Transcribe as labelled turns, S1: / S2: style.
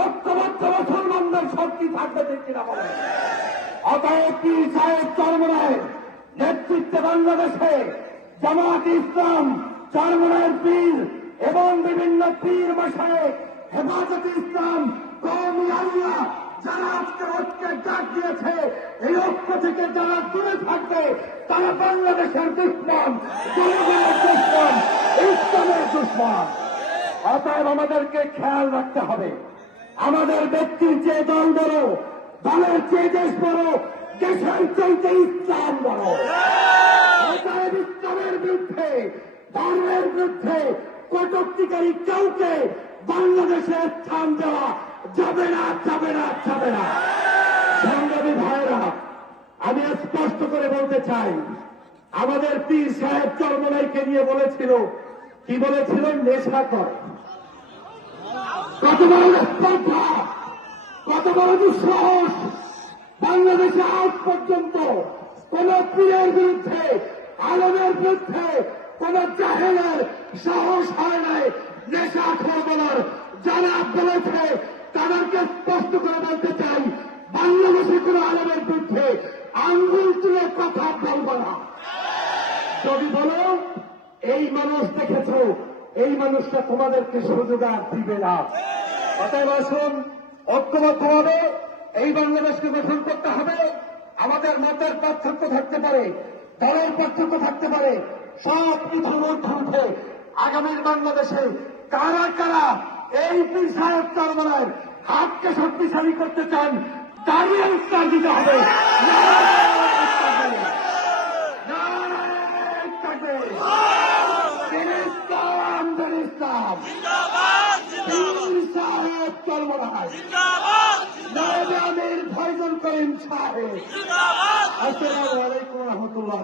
S1: ঐক্যবদ্ধ মুসলমানদের শক্তি থাকবে অতএব সাহেব চরমরায় নেতৃত্বে বাংলাদেশে জামাত ইসলাম চরমরায়ের পীর এবং বিভিন্ন পীর মশাই হেফাজত ইসলাম কৌমি আল্লাহ, যারা আজকে ঐক্যের ডাক দিয়েছে, এই ঐক্য থেকে যারা দূরে থাকবে, তারা বাংলাদেশের দুশ্মন, জনগণের দুশ্মন, ইসলামের দুশ্মন। অতএব আমাদেরকে খেয়াল রাখতে হবে। আমাদের ব্যক্তির চেয়ে দল বড়, দলের চেয়ে দেশ বড়, দেশের চাইতে ইসলাম বড়। ইসলামের বিরুদ্ধে, ধর্মের বিরুদ্ধে কটুক্তিকারী কাউকে বাংলাদেশে স্থান দেওয়া যাবে না যাবে না যাবে না। সংগ্রামী ভাইরা আমি স্পষ্ট করে বলতে চাই, আমাদের পীর সাহেব চর্মনাইকে নিয়ে বলেছিল, কি বলেছিল? নেশা করে। কত বড় স্পর্ধা কত বড় দুঃসাহস। বাংলাদেশে আজ পর্যন্ত কোন পীরের বিরুদ্ধে, আলমের বিরুদ্ধে কোন জাহেলের সাহস হয় নাই। নেশা খোর বলার যারা বলেছে, তাদেরকে স্পষ্ট করে বলতে চাই, বাংলাদেশে কোন আলমের বিরুদ্ধে আঙ্গুল তুলে কথা বলব না। যদি বলো, এই মানুষ দেখেছ এই মানুষটা তোমাদেরকে সুযোগ আর দিবে না। অতএব আসুন, ঐক্যবদ্ধভাবে এই বাংলাদেশকে গঠন করতে হবে। আমাদের মতের পার্থক্য থাকতে পারে, দলের পার্থক্য থাকতে পারে। সব কিছুর ঊর্ধ্বে উঠে আগামীর বাংলাদেশে কারা কারা এই সাহেব চরমলায় হাতকে শক্তিশালী করতে চান দাঁড়িয়ে উত্তর দিতে হবে। নারায়ণ তাকবীর। ইসলাম দিন ইসলাম পীর সাহেব চরমলায় নায়েবে আমির ফয়জুল করিম সাহেব। আসসালামু আলাইকুম রহমতুল্লাহ